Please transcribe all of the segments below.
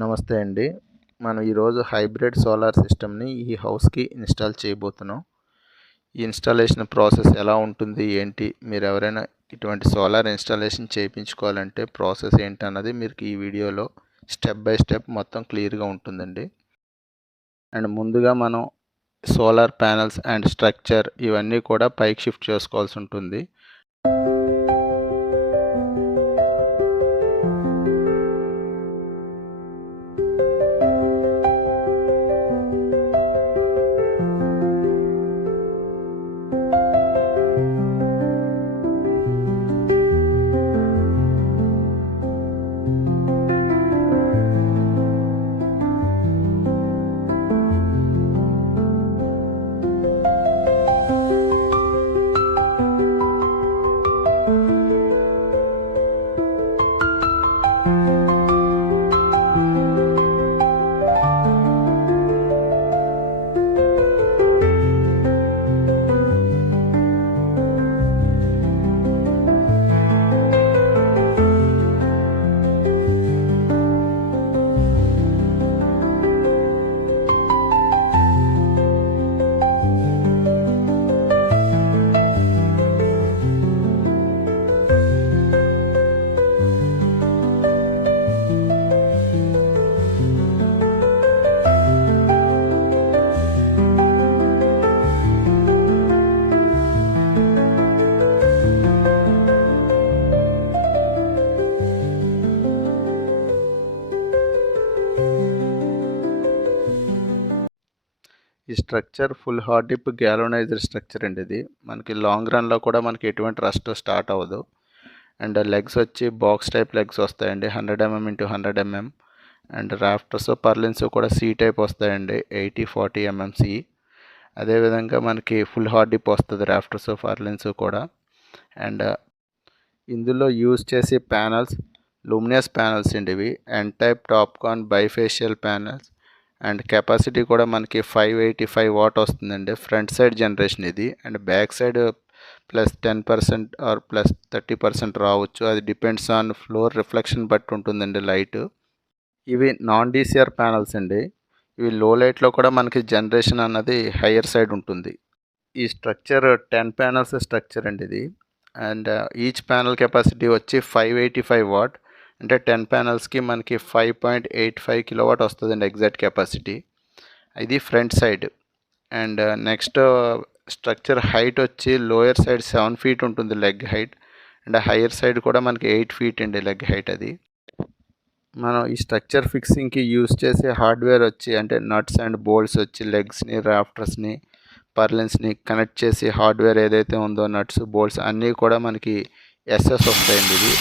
నమస్తే అండి. మనం ఈరోజు హైబ్రిడ్ సోలార్ సిస్టమ్‌ని ఈ హౌస్‌కి ఇన్‌స్టాల్ చేయబోతున్నాం. ఈ ఇన్‌స్టాలేషన్ ప్రాసెస్ ఎలా ఉంటుంది, ఏంటి? మీరెవరైనా ఇటువంటి సోలార్ ఇన్‌స్టాలేషన్ చేయించుకోవాలంటే ప్రాసెస్ ఏంటన్నది మీకు ఈ వీడియోలో స్టెప్ బై స్టెప్ మొత్తం క్లియర్‌గా ఉంటుందండి. అండ్ ముందుగా మనం సోలార్ ప్యానెల్స్ అండ్ స్ట్రక్చర్ ఇవన్నీ కూడా పైకి షిఫ్ట్ చేసుకోవాల్సి ఉంటుంది. ఈ structure full hard dip galvanised structure అండి. ఇది మనకి లాంగ్ రన్లో కూడా మనకి ఎటువంటి రస్ట్ స్టార్ట్ అవ్వదు. అండ్ లెగ్స్ వచ్చి బాక్స్ టైప్ లెగ్స్ వస్తాయండి, 100 mm × 100 mm. అండ్ రాఫ్టర్స్ పర్లిన్స్ కూడా సి టైప్ వస్తాయండి, 80-40 mm సి. అదేవిధంగా మనకి ఫుల్ హార్డ్ డిప్ వస్తుంది రాఫ్టర్స్ పర్లిన్స్ కూడా. అండ్ ఇందులో యూజ్ చేసే ప్యానల్స్ లూమినస్ ప్యానల్స్ అండి. ఇవి N type TOPCon bifacial panels. And capacity కూడా మనకి 585 వాట్ వస్తుందండి. ఫ్రంట్ సైడ్ జనరేషన్ ఇది. అండ్ బ్యాక్ సైడ్ +10% ఆర్ +30% రావచ్చు. అది డిపెండ్స్ ఆన్ ఫ్లోర్ రిఫ్లెక్షన్ బట్టి ఉంటుందండి లైట్. ఇవి నాన్ డీసీఆర్ ప్యానల్స్ అండి. ఇవి లో లైట్లో కూడా మనకి జనరేషన్ అన్నది హయ్యర్ సైడ్ ఉంటుంది. ఈ స్ట్రక్చర్ 10 ప్యానల్స్ స్ట్రక్చర్ అండి ఇది. అండ్ ఈచ్ ప్యానల్ కెపాసిటీ వచ్చి 585 వాట్. అంటే 10 ప్యానల్స్కి మనకి 5.85 కిలోవాట్ వస్తుందండి ఎగ్జాక్ట్ కెపాసిటీ. ఇది front side. And next structure height వచ్చి లోయర్ సైడ్ 7 feet ఉంటుంది leg height. And higher side కూడా మనకి 8 feet అండి లెగ్ హైట్. అది మనం ఈ స్ట్రక్చర్ ఫిక్సింగ్కి యూజ్ చేసే హార్డ్వేర్ వచ్చి అంటే నట్స్ అండ్ బోల్ట్స్ వచ్చి లెగ్స్ని రాఫ్టర్స్ని పర్లిన్స్ని కనెక్ట్ చేసి హార్డ్వేర్ ఏదైతే ఉందో నట్స్ బోల్ట్స్ అన్నీ కూడా మనకి ఎస్ఎస్ వస్తాయండి. ఇది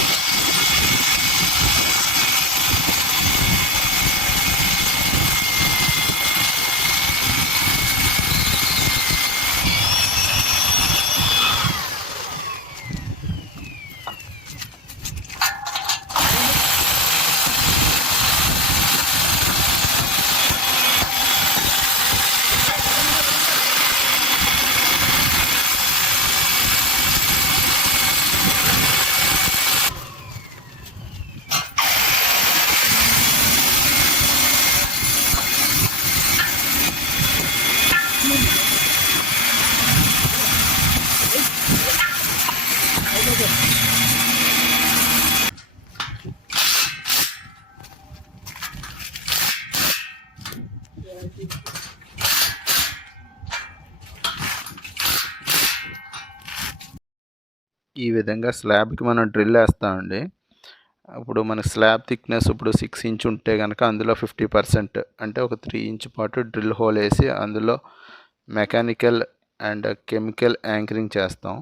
ఈ విధంగా స్లాబ్కి మనం డ్రిల్ వేస్తామండి. ఇప్పుడు మన స్లాబ్ థిక్నెస్ ఇప్పుడు 6 ఇంచ్ ఉంటే కనుక అందులో 50% అంటే ఒక 3 ఇంచ్ పాటు డ్రిల్ హోల్ వేసి అందులో మెకానికల్ అండ్ కెమికల్ యాంకరింగ్ చేస్తాం.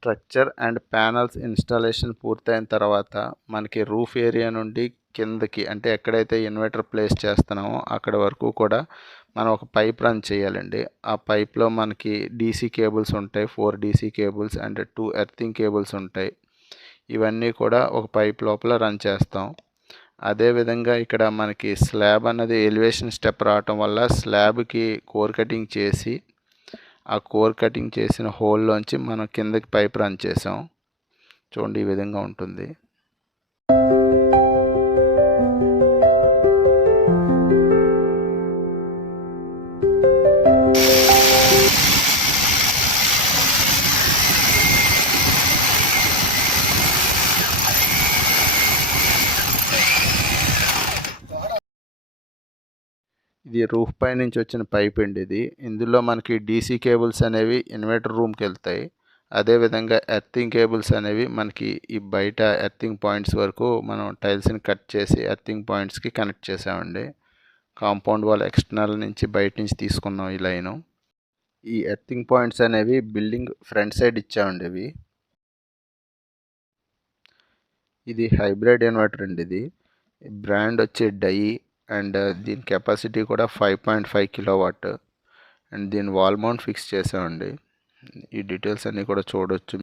స్ట్రక్చర్ అండ్ ప్యానల్స్ ఇన్స్టాలేషన్ పూర్తయిన తర్వాత మనకి రూఫ్ ఏరియా నుండి కిందకి అంటే ఎక్కడైతే ఇన్వర్టర్ ప్లేస్ చేస్తున్నామో అక్కడ వరకు కూడా మనం ఒక పైప్ రన్ చేయాలండి. ఆ పైప్లో మనకి డీసీ కేబుల్స్ ఉంటాయి, 4 DC cables and 2 earthing cables ఉంటాయి. ఇవన్నీ కూడా ఒక పైప్ లోపల రన్ చేస్తాం. అదేవిధంగా ఇక్కడ మనకి స్లాబ్ అన్నది ఎలివేషన్ స్టెప్ రావటం వల్ల స్లాబ్కి కోర్ కటింగ్ చేసి ఆ కోర్ కటింగ్ చేసిన హోల్లోంచి మనం కిందకి పైప్ రన్ చేసాం. చూడండి, ఈ విధంగా ఉంటుంది. ఇది రూఫ్ పై నుంచి వచ్చిన పైప్ అండి ఇది. ఇందులో మనకి డీసీ కేబుల్స్ అనేవి ఇన్వర్టర్ రూమ్కి వెళ్తాయి. అదేవిధంగా ఎర్తింగ్ కేబుల్స్ అనేవి మనకి ఈ బయట ఎర్తింగ్ పాయింట్స్ వరకు మనం టైల్స్ని కట్ చేసి ఎర్తింగ్ పాయింట్స్కి కనెక్ట్ చేసామండి. కాంపౌండ్ వాల్ ఎక్స్టర్నల్ నుంచి బయట నుంచి తీసుకున్నాం ఈ లైను. ఈ ఎర్తింగ్ పాయింట్స్ అనేవి బిల్డింగ్ ఫ్రంట్ సైడ్ ఇచ్చామండి ఇవి. ఇది హైబ్రిడ్ ఇన్వర్టర్ అండి. ఇది బ్రాండ్ వచ్చి డై అండ్ దీని కెపాసిటీ కూడా 5.5 కిలోవాట్ అండ్ దీని వాల్ మౌంట్ ఫిక్స్ చేసామండి. ఈ డీటెయిల్స్ అన్నీ కూడా చూడవచ్చు.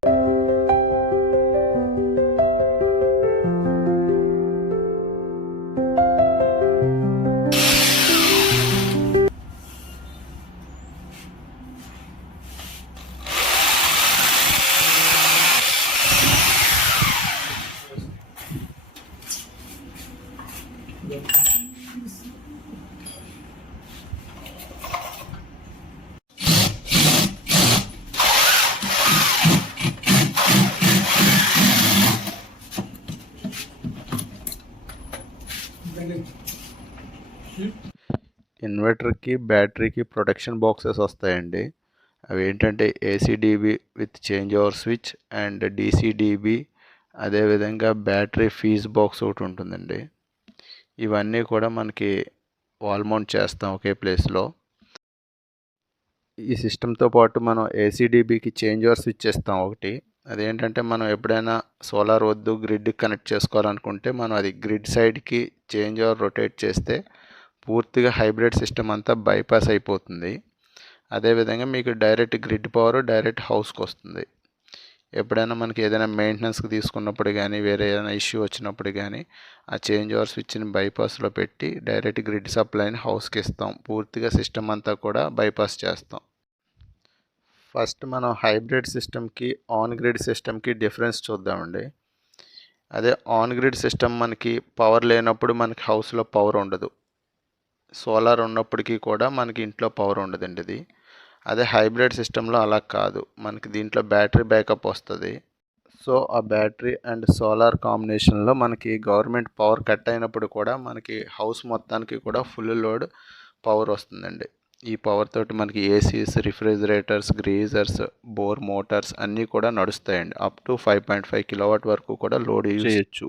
ఇన్వర్టర్కి బ్యాటరీకి ప్రొటెక్షన్ బాక్సెస్ వస్తాయండి. అవి ఏంటంటే ACDB with change over switch and DCDB, అదేవిధంగా బ్యాటరీ ఫీజ్ బాక్స్ ఒకటి ఉంటుందండి. ఇవన్నీ కూడా మనకి వాల్ మౌంట్ చేస్తాం ఒకే ప్లేస్లో. ఈ సిస్టంతో పాటు మనం ఏసీడీబీకి చేంజ్ ఓవర్ స్విచ్ ఇస్తాం ఒకటి. అదేంటంటే మనం ఎప్పుడైనా సోలార్ వద్దు గ్రిడ్కి కనెక్ట్ చేసుకోవాలనుకుంటే మనం అది గ్రిడ్ సైడ్కి చేంజ్ ఓవర్ రొటేట్ చేస్తే పూర్తిగా హైబ్రిడ్ సిస్టమ్ అంతా బైపాస్ అయిపోతుంది. అదేవిధంగా మీకు డైరెక్ట్ గ్రిడ్ పవర్ డైరెక్ట్ హౌస్కి వస్తుంది. ఎప్పుడైనా మనకి ఏదైనా మెయింటెనెన్స్కి తీసుకున్నప్పుడు కానీ వేరే ఏదైనా ఇష్యూ వచ్చినప్పుడు కానీ ఆ చేంజ్ ఓవర్ స్విచ్ని బైపాస్లో పెట్టి డైరెక్ట్ గ్రిడ్ సప్లైని హౌస్కి ఇస్తాం. పూర్తిగా సిస్టమ్ అంతా కూడా బైపాస్ చేస్తాం. ఫస్ట్ మనం హైబ్రిడ్ సిస్టమ్కి ఆన్ గ్రిడ్ సిస్టమ్కి డిఫరెన్స్ చూద్దామండి. అదే ఆన్ గ్రిడ్ సిస్టమ్ మనకి పవర్ లేనప్పుడు మనకి హౌస్లో పవర్ ఉండదు. సోలార్ ఉన్నప్పటికీ కూడా మనకి ఇంట్లో పవర్ ఉండదండి ఇది. అదే హైబ్రిడ్ సిస్టంలో అలా కాదు, మనకి దీంట్లో బ్యాటరీ బ్యాకప్ వస్తుంది. సో ఆ బ్యాటరీ అండ్ సోలార్ కాంబినేషన్లో మనకి గవర్నమెంట్ పవర్ కట్ అయినప్పుడు కూడా మనకి హౌస్ మొత్తానికి కూడా ఫుల్ లోడ్ పవర్ వస్తుందండి. ఈ పవర్ తోటి మనకి ACs, refrigerators, geysers, bore Motors అన్నీ కూడా నడుస్తాయండి. అప్ టు 5.5 కిలోవాట్ వరకు కూడా లోడ్ యూజ్ చేయొచ్చు.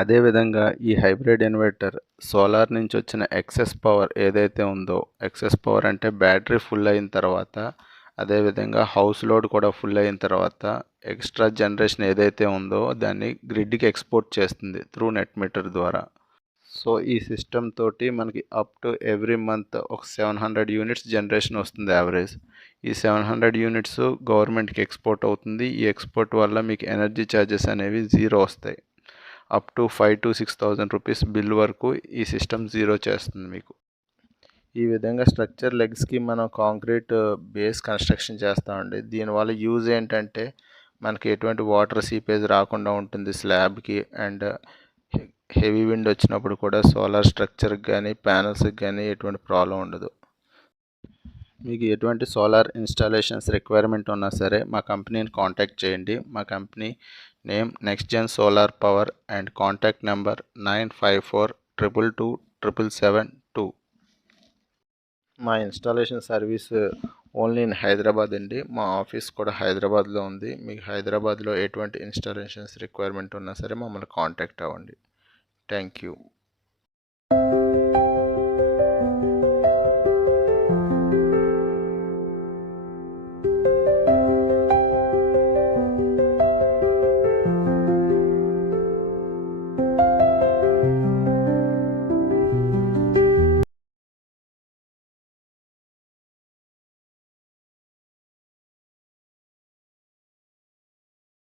అదేవిధంగా ఈ హైబ్రిడ్ ఇన్వర్టర్ సోలార్ నుంచి వచ్చిన ఎక్సెస్ పవర్ ఏదైతే ఉందో, ఎక్సెస్ పవర్ అంటే బ్యాటరీ ఫుల్ అయిన తర్వాత, అదేవిధంగా హౌస్ లోడ్ కూడా ఫుల్ అయిన తర్వాత ఎక్స్ట్రా జనరేషన్ ఏదైతే ఉందో దాన్ని గ్రిడ్కి ఎక్స్పోర్ట్ చేస్తుంది త్రూ నెట్ మీటర్ ద్వారా. సో ఈ సిస్టమ్ తోటి మనకి అప్ టు ఎవ్రీ మంత్ ఒక 700 యూనిట్స్ జనరేషన్ వస్తుంది యావరేజ్. ఈ 700 యూనిట్స్ గవర్నమెంట్కి ఎక్స్పోర్ట్ అవుతుంది. ఈ ఎక్స్పోర్ట్ వల్ల మీకు ఎనర్జీ ఛార్జెస్ అనేవి జీరో వస్తాయి. Up to 5,000 to 6,000 rupees bill వరకు ఈ సిస్టమ్ జీరో చేస్తుంది మీకు. ఈ విధంగా స్ట్రక్చర్ లెగ్స్కి మనం కాంక్రీట్ బేస్ కన్స్ట్రక్షన్ చేస్తామండి. దీనివల్ల యూజ్ ఏంటంటే మనకి ఎటువంటి వాటర్ సీపేజ్ రాకుండా ఉంటుంది స్లాబ్కి. అండ్ హెవీ విండ్ వచ్చినప్పుడు కూడా సోలార్ స్ట్రక్చర్కి కానీ ప్యానల్స్కి కానీ ఎటువంటి ప్రాబ్లం ఉండదు. మీకు ఎటువంటి సోలార్ ఇన్స్టాలేషన్స్ రిక్వైర్మెంట్ ఉన్నా సరే మా కంపెనీని కాంటాక్ట్ చేయండి. మా company name next gen solar power and contact number 9542227772. మా installation service only in Hyderabad అండి. మా ఆఫీస్ కూడా హైదరాబాద్లో ఉంది. మీకు హైదరాబాద్లో ఎటువంటి ఇన్స్టాలేషన్స్ రిక్వైర్మెంట్ ఉన్నా సరే మమ్మల్ని కాంటాక్ట్ అవ్వండి. Thank you.